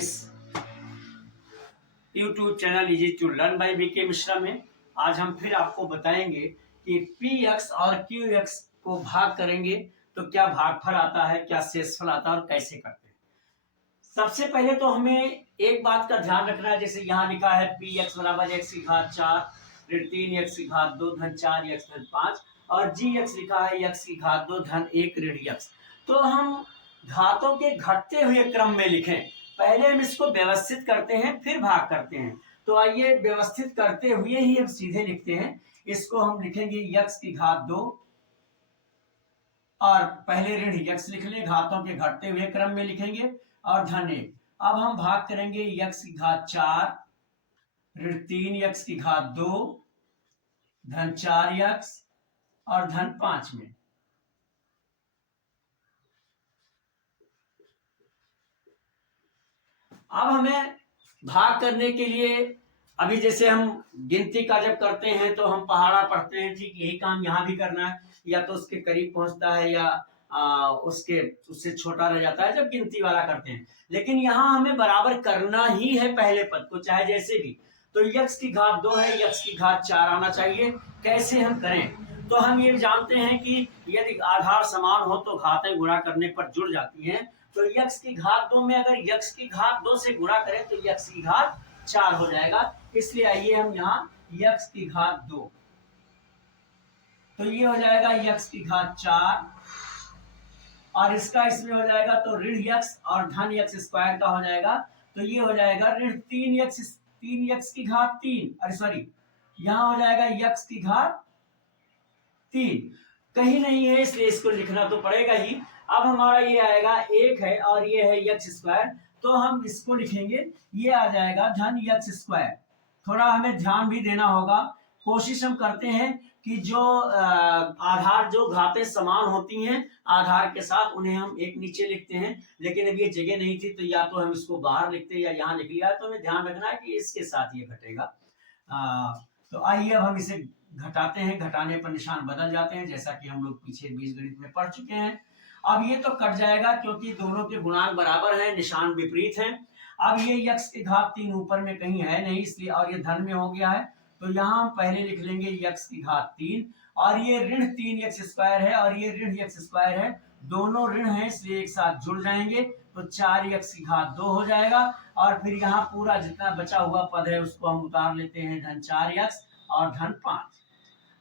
इस YouTube channel easy to learn by B K Mishra में आज हम फिर आपको बताएंगे कि पी एक्स और क्यू एक्स को भाग करेंगे तो क्या भागफल आता है, क्या शेषफल आता है और कैसे करते हैं। सबसे पहले तो हमें एक बात का ध्यान रखना है, जैसे यहाँ लिखा है पी एक्स बराबर एक्स की घात 4 ऋण 3 एक्स की घात 2 धन 4 एक्स धन 5 और जी एक्स लिखा है एक्स की घात 2 धन 1 ऋण एक्स। तो हम घातों के घटते हुए क्रम में लिखें, पहले हम इसको व्यवस्थित करते हैं फिर भाग करते हैं। तो आइए व्यवस्थित करते हुए ही हम सीधे लिखते हैं। इसको हम लिखेंगे x की घात 2 और पहले ऋण x लिख लें, घातों के घटते हुए क्रम में लिखेंगे और धन 1। अब हम भाग करेंगे x की घात 4 ऋण 3 x की घात 2 धन 4x और धन 5 में। अब हमें भाग करने के लिए अभी जैसे हम गिनती का जब करते हैं तो हम पहाड़ा पढ़ते हैं, ठीक यही काम यहाँ भी करना है। या तो उसके करीब पहुंचता है या उससे छोटा रह जाता है जब गिनती वाला करते हैं, लेकिन यहाँ हमें बराबर करना ही है पहले पद को, चाहे जैसे भी। तो x की घात 2 है, x की घात 4 आना चाहिए। कैसे हम करें, तो हम ये जानते हैं कि यदि आधार समान हो तो घातें गुणा करने पर जुड़ जाती हैं। तो x की घात 2 में अगर x की घात 2 से गुणा करें तो x की घात 4 हो जाएगा। इसलिए आइए हम यहाँ x की घात 2, तो ये हो जाएगा x की घात 4 और इसका इसमें हो जाएगा तो ऋण x और धन x स्क्वायर का हो जाएगा। तो ये हो जाएगा ऋण 3x की घात 3, अरे सॉरी, यहाँ हो जाएगा x की घात 3, कहीं नहीं है इसलिए इसको लिखना तो पड़ेगा ही। अब हमारा ये आएगा 1 है और ये है x स्क्वायर, तो हम इसको लिखेंगे, ये आ जाएगा धन x स्क्वायर। थोड़ा हमें ध्यान भी देना होगा, कोशिश हम करते हैं कि जो आधार जो घातें समान होती हैं आधार के साथ उन्हें हम एक नीचे लिखते हैं, लेकिन अब ये जगह नहीं थी तो या तो हम इसको बाहर लिखते या यहाँ लिख लिया। तो हमें ध्यान रखना है कि इसके साथ ये घटेगा। तो आइए अब हम इसे घटाते हैं, घटाने पर निशान बदल जाते हैं जैसा कि हम लोग पीछे बीजगणित में पढ़ चुके हैं। अब ये तो कट जाएगा क्योंकि दोनों के गुणांक बराबर हैं, निशान विपरीत हैं। अब ये x की घात 3 ऊपर में कहीं है नहीं इसलिए, और ये धन में हो गया है, तो यहाँ हम पहले लिख लेंगे x की घात 3 और ये ऋण 3x स्क्वायर है और ये ऋण x स्क्वायर है, दोनों ऋण हैं इसलिए एक साथ जुड़ जाएंगे तो 4x की घात 2 हो जाएगा। और फिर यहाँ पूरा जितना बचा हुआ पद है उसको हम उतार लेते हैं, धन 4x और धन 5।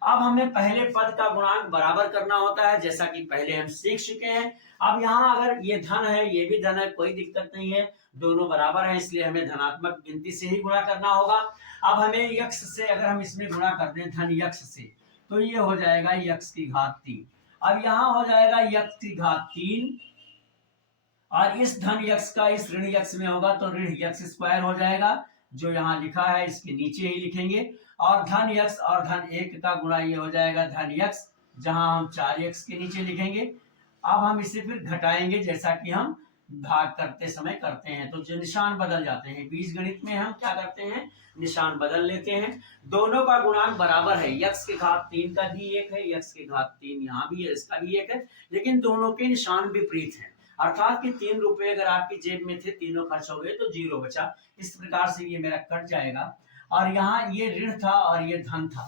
अब हमें पहले पद का गुणांक बराबर करना होता है जैसा कि पहले हम सीख चुके हैं। अब यहाँ अगर ये धन है ये भी धन है, कोई दिक्कत नहीं है, दोनों बराबर हैं इसलिए हमें धनात्मक गिनती से ही गुणा करना होगा। अब हमें x से अगर हम इसमें गुणा कर दें धन x से तो ये हो जाएगा x की घात 3। अब यहाँ हो जाएगा x की घात 3 और इस धन x का इस ऋण x में होगा तो ऋण x स्क्वायर हो जाएगा, जो यहाँ लिखा है इसके नीचे ही लिखेंगे। और धन x और धन 1 का गुणा ये हो जाएगा धन x, जहां हम 4x के नीचे लिखेंगे। अब हम इसे फिर घटाएंगे जैसा कि हम भाग करते समय करते हैं, तो जो निशान बदल जाते हैं। बीजगणित में हम क्या करते हैं, निशान बदल लेते हैं। दोनों का गुणांक बराबर है, x की घात 3 का भी 1 है, x की घात 3 यहाँ भी है, इसका भी 1 है, लेकिन दोनों के निशान विपरीत हैं। अर्थात कि 3 रुपए अगर आपकी जेब में थे, तीनों खर्च हो गए तो 0 बचा। इस प्रकार से ये मेरा कट जाएगा। और यहाँ ये ऋण था और ये धन था,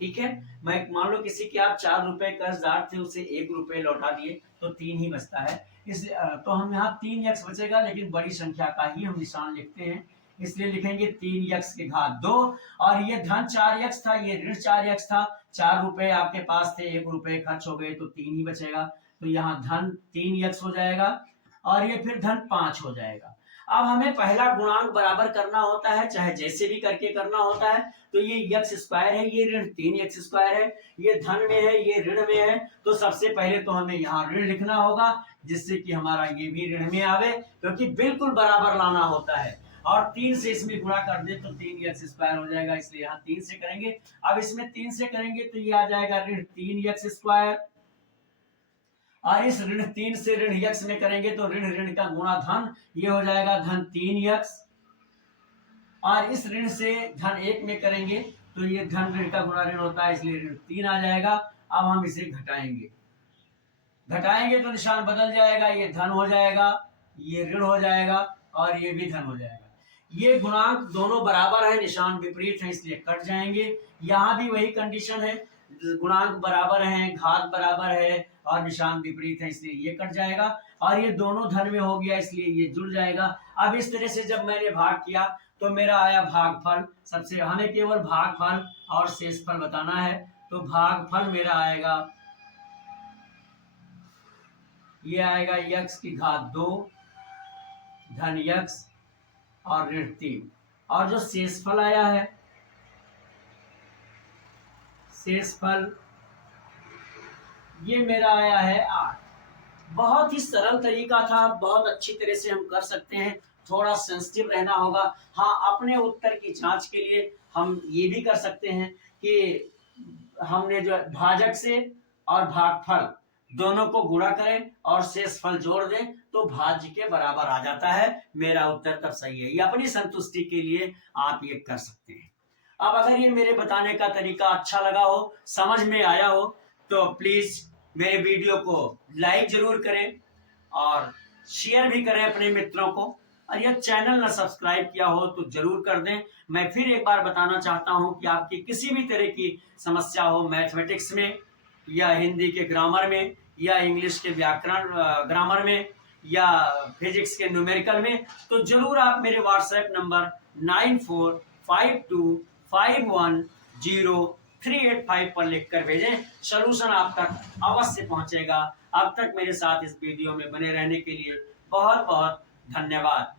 ठीक है। मैं मान लो किसी के आप 4 रुपए कर्जदार थे, उसे 1 रुपए लौटा दिए तो 3 ही बचता है। इस तो हम यहाँ 3x बचेगा, लेकिन बड़ी संख्या का ही हम निशान लिखते हैं इसलिए लिखेंगे 3x की घात 2 और ये धन 4x था, ये ऋण 4x था। 4 रुपए आपके पास थे, 1 रुपए खर्च हो गए तो 3 ही बचेगा, तो यहाँ धन 3x हो जाएगा और ये फिर धन 5 हो जाएगा। अब हमें पहला गुणांक बराबर करना होता है, चाहे जैसे भी करके करना होता है। तो ये x स्क्वायर है, ये ऋण 3x स्क्वायर है, ये धन में है ये ऋण में है, तो सबसे पहले तो हमें यहाँ ऋण लिखना होगा जिससे कि हमारा ये भी ऋण में आवे, क्योंकि बिल्कुल बराबर लाना होता है। और 3 से इसमें गुणा कर दे तो 3x स्क्वायर हो जाएगा, इसलिए यहाँ 3 से करेंगे। अब इसमें 3 से करेंगे तो ये आ जाएगा ऋण 3x स्क्वायर और इस ऋण 3 से ऋण x में करेंगे तो ऋण ऋण का गुणा धन, ये हो जाएगा धन 3x और इस ऋण से धन 1 में करेंगे तो ये धन ऋण का गुणा ऋण होता है इसलिए ऋण 3 आ जाएगा। अब हम इसे घटाएंगे, घटाएंगे तो निशान बदल जाएगा, ये धन हो जाएगा ये ऋण हो जाएगा, और ये भी धन हो जाएगा। ये गुणांक दोनों बराबर है, निशान विपरीत है इसलिए कट जाएंगे। यहाँ भी वही कंडीशन है, गुणांक बराबर हैं, घात बराबर है और निशान विपरीत है इसलिए ये कट जाएगा। और ये दोनों धन में हो गया इसलिए ये जुड़ जाएगा। अब इस तरह से जब मैंने भाग किया तो मेरा आया भागफल। सबसे हमें केवल भागफल और शेषफल बताना है, तो भागफल मेरा आएगा, ये आएगा यक्स की घात 2 धन यक्स और ऋण 3। और जो शेषफल आया है, शेषफल ये मेरा आया है 8। बहुत ही सरल तरीका था, बहुत अच्छी तरह से हम कर सकते हैं, थोड़ा सेंसिटिव रहना होगा। हाँ, अपने उत्तर की जांच के लिए हम ये भी कर सकते हैं कि हमने जो भाजक से और भागफल दोनों को गुणा करें और शेषफल जोड़ दें तो भाज्य के बराबर आ जाता है। मेरा उत्तर तब सही है। ये अपनी संतुष्टि के लिए आप ये कर सकते हैं। अब अगर ये मेरे बताने का तरीका अच्छा लगा हो, समझ में आया हो, तो प्लीज मेरे वीडियो को लाइक जरूर करें और शेयर भी करें अपने मित्रों को। और यह चैनल न सब्सक्राइब किया हो तो जरूर कर दें। मैं फिर एक बार बताना चाहता हूं कि आपकी किसी भी तरह की समस्या हो मैथमेटिक्स में या हिंदी के ग्रामर में या इंग्लिश के व्याकरण ग्रामर में या फिजिक्स के न्यूमेरिकल में, तो जरूर आप मेरे व्हाट्सएप नंबर 9452510385 पर लिखकर भेजें। सलूशन आप तक अवश्य पहुंचेगा। अब तक मेरे साथ इस वीडियो में बने रहने के लिए बहुत बहुत धन्यवाद।